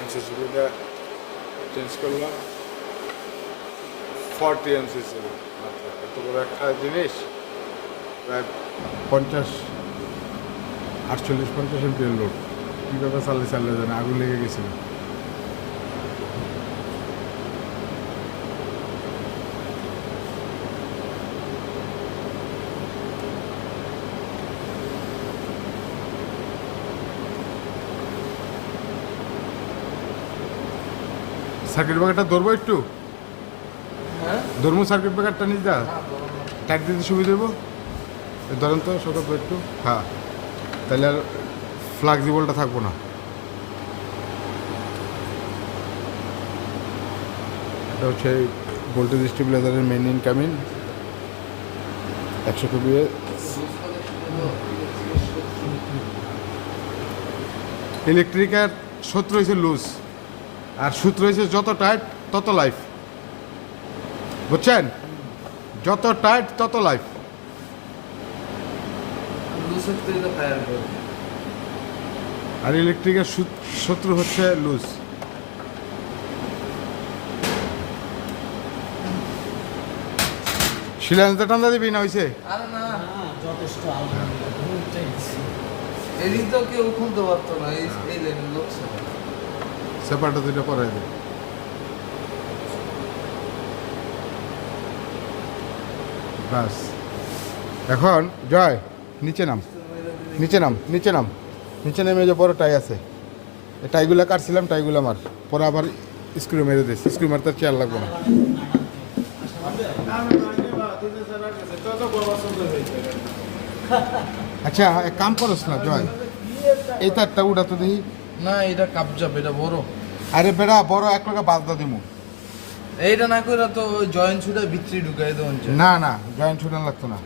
এমসিসিবিটা change করলাম 40 MCCB মাত্র। এত বড় একটা জিনিস প্রায় 48-50 এমপিএর লোড কীভাবে চালিয়ে জানে, আগুন লেগে গেছিল। সার্কিট ব্রেকারটা ধরবো একটু, ধরবো সার্কিট ব্রেকারটা নিয়ে যা ট্যাগ দিতে সুবিধা দেবো। ধরেন তো সতর্ক একটু, হ্যাঁ, তাহলে আর ফ্লাক্সিবলটা থাকবো না। এটা হচ্ছে ভোল্টেজ স্টেবিলাইজারের মেইন ইনকামিং 100 kVA। ইলেকট্রিকের সূত্র হয়েছে লুজ, আর সূত্র হয়েছে যত টাইট তত লাইফ, বুঝছেন? যত টাইট তত লাইফ। আর ইলেকট্রিকের সূত্র হচ্ছে লুজ। শিলান্তে টান্দা দিবি না হয়েছে? সেপারটা দুইটা পরাই দে। বাস, এখন জয় নিচে নাম, নিচে নাম, নিচে নাম, নিচে নেমে যে বড় টাই আছে, এই টাইগুলো কাটছিলাম, টাইগুলো আমার পরে আবার স্ক্রু মেরে দিস। স্ক্রু মারতে চেয়ার লাগবে না। আচ্ছা এক কাম করস না জয়, এই তারটা উড়াতে দেখি না, এটা কাপ যাবে, এটা বড়। আরে বেড়া বড় এক টাকা বাজদা দিমু। এইটা না করে তো ওই জয়েন্ট ছুটা ভিতরে ঢুকাই দেওয়া না না, জয়েন্ট ছুটান লাগতো না,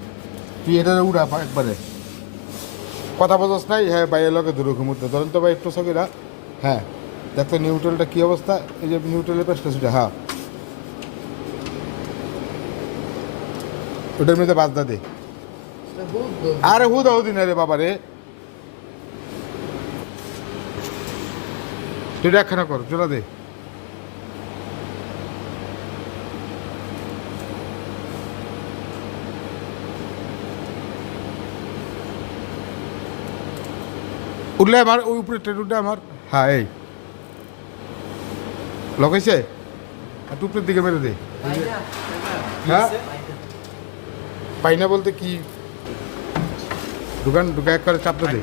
তুই এটা উড়া একবারে। কথা বলছ নাই? হ্যাঁ বাইরের লোকে দূরে ঘুমুতে ধরেন তো ভাই একটু সকিরা। হ্যাঁ দেখতো নিউট্রালটা কী অবস্থা, এই যে নিউট্রালের পেছটা ছুটা, হ্যাঁ ওটার মধ্যে বাজদা দে। আরে হুদা হুদি না রে বাবা রে, তুই একখানা কর, জোড়া দে। উঠলে আমার ওই উপরে ট্রেডুটা আমার, হ্যাঁ এই লগাইছে, আর উপরের দিকে মেরে দে। হ্যাঁ পাই না বলতে কি, ঢুকান ঢুকা এক করে চাপটা দে।